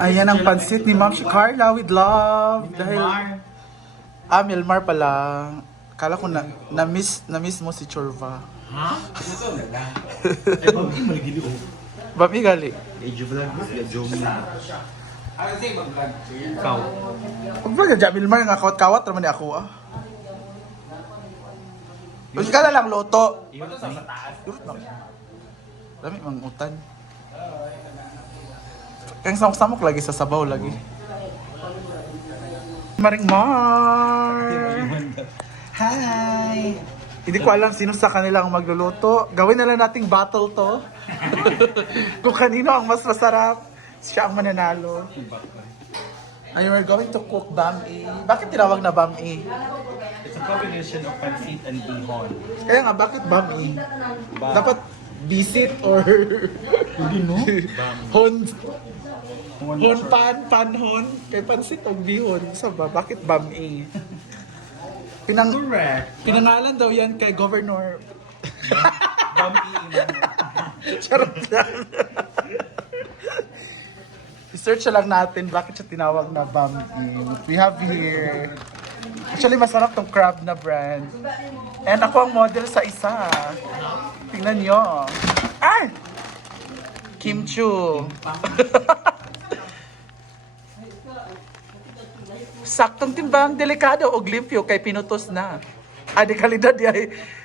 Ayan ang pansit ni Ma'am Carla with love. Dahil, Milmar pala. Kala ko na-miss mo si Chorva. Ha? Ay, bakit mo nagili o? Bami gali. Age of vlog, ya Jom na. Ikaw. Huwag ba nga, Milmar nga kawat-kawat naman ni ako ah. Huwag ka na lang loto. Iyon sa taas. Dami mang utan. Kaya samok-samok lagi sa sabaw lagi. Maring Mar! Hi! Hindi ko alam sino sa kanila ang magluluto. Gawin na lang nating battle to. Kung kanino ang mas masarap, siya ang mananalo. And we're going to cook bami. Bakit tinawag na bami? It's a combination of pancit and bihon. Kaya nga, bakit bami? Dapat bisit or hindi no? Hon. Hon panhon. Kay pansit o bihon. Saba, bakit bami? Correct. Pinangalan daw yan kay Governor. Bami. Charot lang. I-search lang natin bakit siya tinawag na bami. We have here. Actually, masarap tong crab na brand. And ako ang model sa isa. Tingnan nyo. Ay! Kimchu. Saktong timbang, delikado og limpyo kay pinutos na.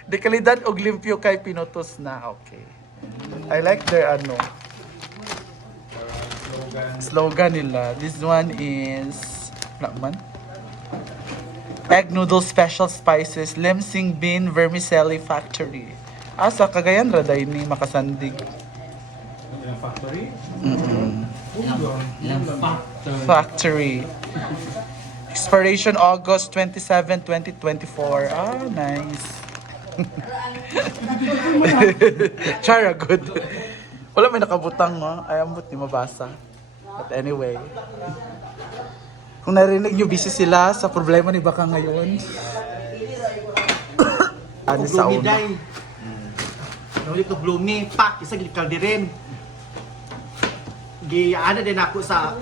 Dekalidad og limpyo kay pinutos na. Okay. I like their slogan nila. This one is man. Egg noodle special spices, Lemsing Bean Vermicelli Factory. Sa Cagayan ra day ni makasandig. Yung factory? Factory. Expiration August 27, 2024. Nice. Chara, good. Wala may nakabutang mo. Ay, ambot ni mabasa. But anyway. Kung narinig nyo, busy sila sa problema ni Baka ngayon. Ano sa Gloomy una? day. Naulit ko gloomy. Pak! Isang kaldirin. Ano din ako sa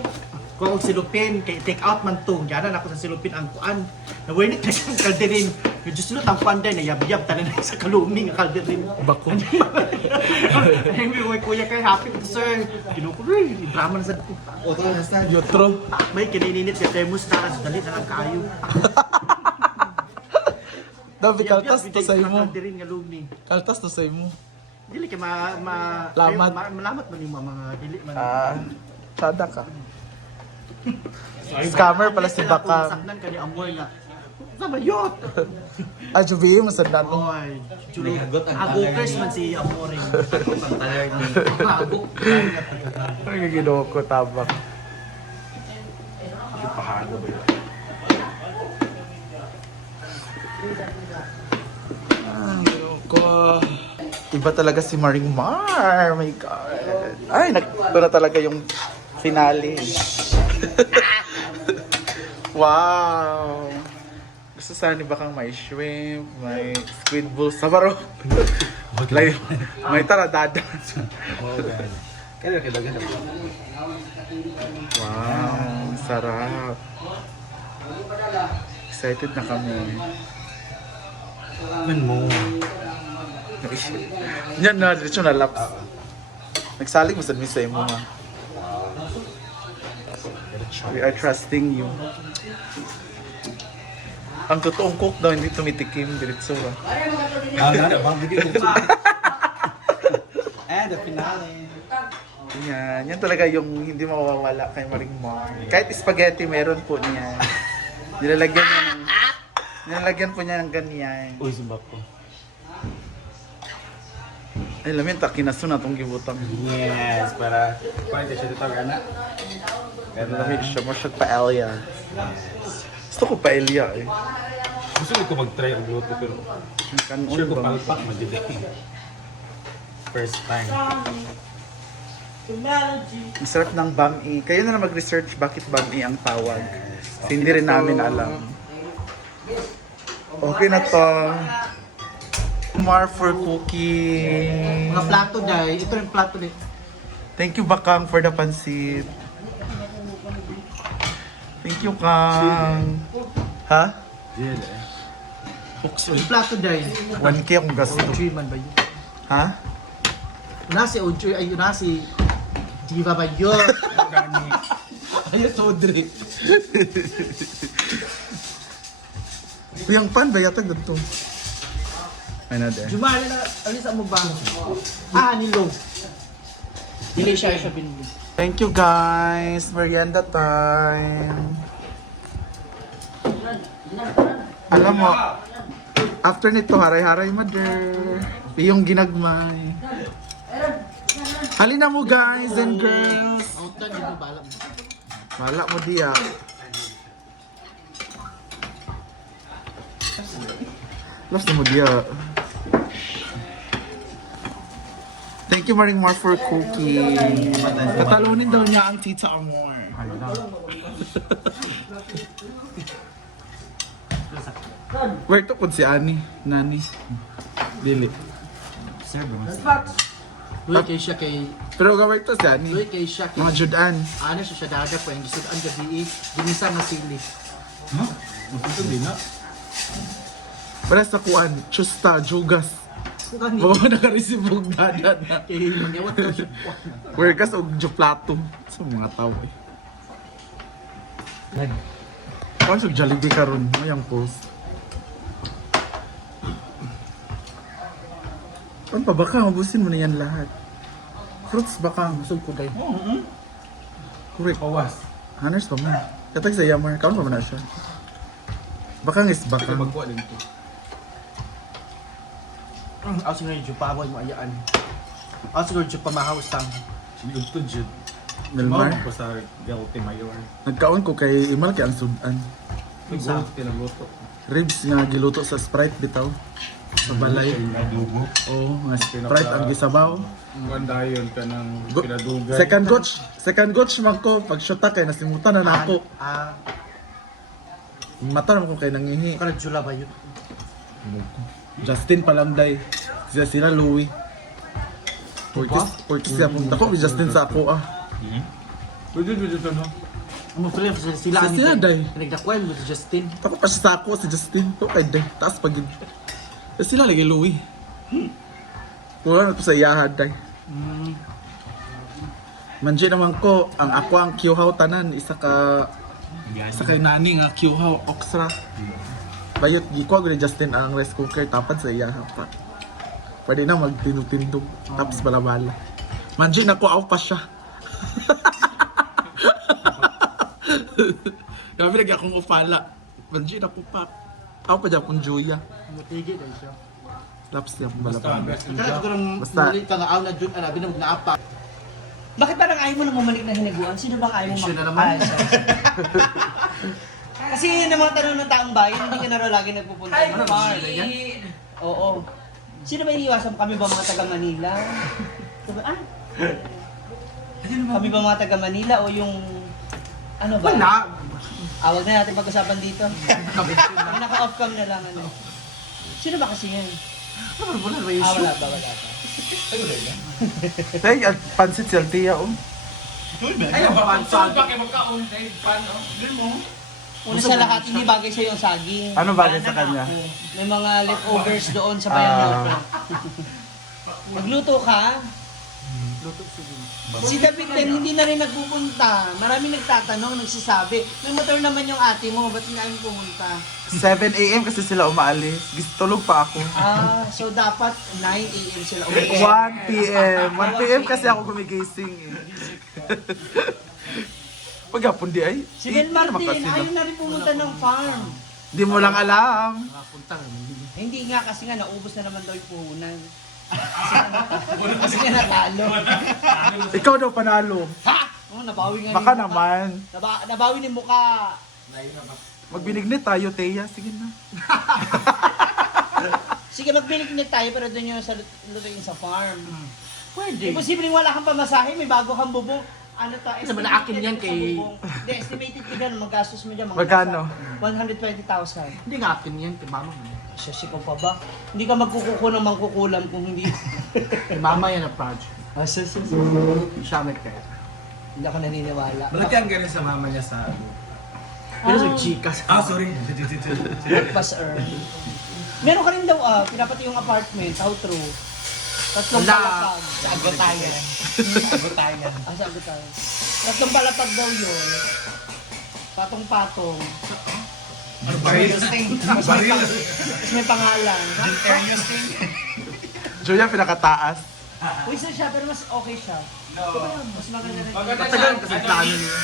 kung silupin. Kay take out man to. Gana ako sa silupin ang kuan. Nawinig na siyang kaldirin. Yung Diyos nyo, ang panday na yab-yab. Tanan na sa kalumi nga kaldirin. Bako. Ay, may kuya kay happy to sir. Ginukuloy. Drama na sa Oto na sa. Yotro. may kinininit si Temus na dali na lang kayo. Dabi, kaltas to sa imo. Kaldirin nga lumi. Kaltas to sa imo. Dili kay Lamat. malamat man yung mga dili man. Sada ka. Scammer pala si Baka. Saknan ka ni Amoy nga. Sama yot. Jubi, masad na to. Oy, chulo. Nahagot ang Agokers man si Amore. Ang taler ni. Agok. Ano yung ginawa ko, tabak? Pahago ba yun? Ko. Iba talaga si Maring Mar. My God. Ay, ito na talaga yung finale. Wow. Gusto sana ni Bakang may shrimp, may squid balls. Sabaro. May taradada. Oh, God. Kaya kailangan ako. Wow, sarap. Excited na kami. Man mo. Yan na, dito na laps. Nagsalig mo sa misa mo ha. We are trusting you. Ang totoong cook daw hindi tumitikim diretso ha. Bang bigay ko. And the finale. Yan talaga yung hindi mawawala kay Maring Mar. Kahit spaghetti meron po niya. Nilalagyan po niya ng ganyan. Uy, sumbak ko. Ay, lamin, takinaso na itong gibutang. Yes, para siya dito, gana. Lamin siya, mo siya paella. Gusto ko paella eh. Gusto ko mag-try ang luto, pero Kanon sure ko ba? palpak, mag-delay. First time. Ang sarap ng bami. Kayo na lang mag-research bakit bami ang tawag. Kasi hindi rin namin alam. Okay na to. Mar for cooking. Mga plato dahil ito yung plato ni Thank you Bakang for the pansit. Thank you, Kang. Ha? Diyan eh. Yung plato dahil. 1K akong gasto. Ojoy man ba yun? Ha? Una si Ojoy, ay una si Diva ba yun? Ayun, Todre. Yung pan ba yata ganito? Ay na de. Jumali na, alis mo ba? Nilo. Dili siya siya binili. Thank you guys. Merienda time. Alam mo, after nito, haray-haray mother. Yung ginagmay. Halina mo guys and girls. Out na, dito bala mo. Wala mo diya. Loves mo diya. Thank you Maring Mar for cooking. Katalunin daw niya ang Tita Amor. Where to kung si Ani? Nani? Dili. Sir, ba? Luy kay siya kay... Pero gawin to si Ani. Luy kay siya kay... Mga Judan. Ano siya daga po yung gisudan gabi ginisa nga sili. Ha? Ito din na. Para sa kuan, Chusta, Jugas. Kani Oo, naka-receive mong dada na. kay manyawat daw siya. Where kas og Juplato. Sa mga tao eh. Kung sa Jollibee karon mo yung post. Ano pa baka mabusin mo na yan lahat. Fruits baka. Busog ko dai. Correct. Kawas. Haners pa man. Katag sa Yammer, kaon pa man na siya. Bakang is Ito bakang. magkuha din to. Ako siguro yung jupaboy mo ayaan. Ako siguro yung pamahawsang. Sinigod to, Jud. Melmar. Mawag ko sa Galte Mayor. Nagkaon ko kay Imal kay ang sudan. Nag-gold pinagluto. Ribs nga giluto sa Sprite bitaw. Sa balay. Adobo. Oo, nga Sprite ang gisabaw. Ang dayon ka ng Go- pinadugay. Second coach man ko pag shoota kay nasimutan na nako. Mata naman ko kay nangihi. Karag jula ba yun? Justin Palamday. Sila Louie. Portis siya punta ko. Justin sa ako ah. Pwede ito no? Ang mga sila Sila, day. Pinagdakwan mo si Justin. Ako pa siya sa ako si Justin. Ito kay Day. Taas pag sila lagi Louie. Wala na ko sa iyahan Day. Manje naman ko. Ang ako ang Q-How tanan. Isa kay nani nga Q-How. Oxra. Bayot gikuha ko ni Justin ang rice cooker tapad sa iyahan pa. Pwede na magtindog-tindog. Tapos balabala. Manje na ko ako pa siya. Grabe lagi akong upala. Manje na ko pa. Ako pa dyan akong Juya. Matigi dahil siya. Tapos niya akong Basta, balabala. best in Kaya job. siguro Basta. mulit ka nga aw na dun, binamag na apa. Bakit parang ayaw mo nang bumalik na hiniguan? Sino bang ayaw mo Issue na naman. Kasi yun ang mga tanong ng taong bayan, hindi ka na raw lagi nagpupunta. Ano ng ba? bar. Oo. Sino ba iniiwasan mo? Kami ba mga taga Manila? Diba? Kami ba mga taga Manila o yung ano ba? Wala. Wag na natin pag-usapan dito. Ang naka-off cam na lang ano. Sino ba kasi yan? Wala ba yung Wala ba? Tay, at pansit si Altia oh. Ay, napapansag. Bakit magkaon tayo? Paano? Una sa lahat, hindi bagay sa yung saging. Ano bagay sa kanya? May mga leftovers doon sa bayan Magluto ka. Si David din, hindi na rin nagpupunta. Marami nagtatanong, nagsasabi. May motor naman yung ate mo, ba't hindi kami pumunta? 7 AM kasi sila umaalis. Tulog pa ako. So dapat 9 AM sila uwi. 1 PM. 1 PM kasi ako gumigising eh. Paghapon di ay. Si Del Martin, Makasino. ayaw na rin pumunta ng farm. Di mo lang alam. Punta Hindi nga, kasi nga naubos na naman daw yung puhunan. Kasi nga natalo. Ikaw daw panalo. Oh, nabawi nga Baka yung mukha. naman. Nabawi ni mukha. Magbinignit tayo, Teya. Sige na. Sige, magbinig tayo pero doon yung sa lutuin sa farm. Pwede. Imposibleng wala kang pamasahe, may bago kang bubong. Ano to? Ano ba, naakin yan kay- Hindi, estimated ko dyan, magastos mo dyan. Mga Magkano? nasa 120,000. Hindi nga akin yan, kay mama mo. Siyasikaw pa ba? Hindi ka magkukuko ng mangkukulam kung hindi. Kay mama yan na project. Siya may kaya. Hindi ako naniniwala. Malaki ang galing sa mama niya sa Pero sa chikas. Sorry. Breakfast earn. Meron ka rin daw, pinapati yung apartment, how true? Tatlong Wala. palapag. Sa Agotayan. Sabi tayo. Tatlong palapag daw yun. Patong-patong. Baril. Tapos may pangalan. Julia, pinakataas. Uy, isa siya, pero mas okay siya. Mas maganda rin. Matagal kasi plano niya.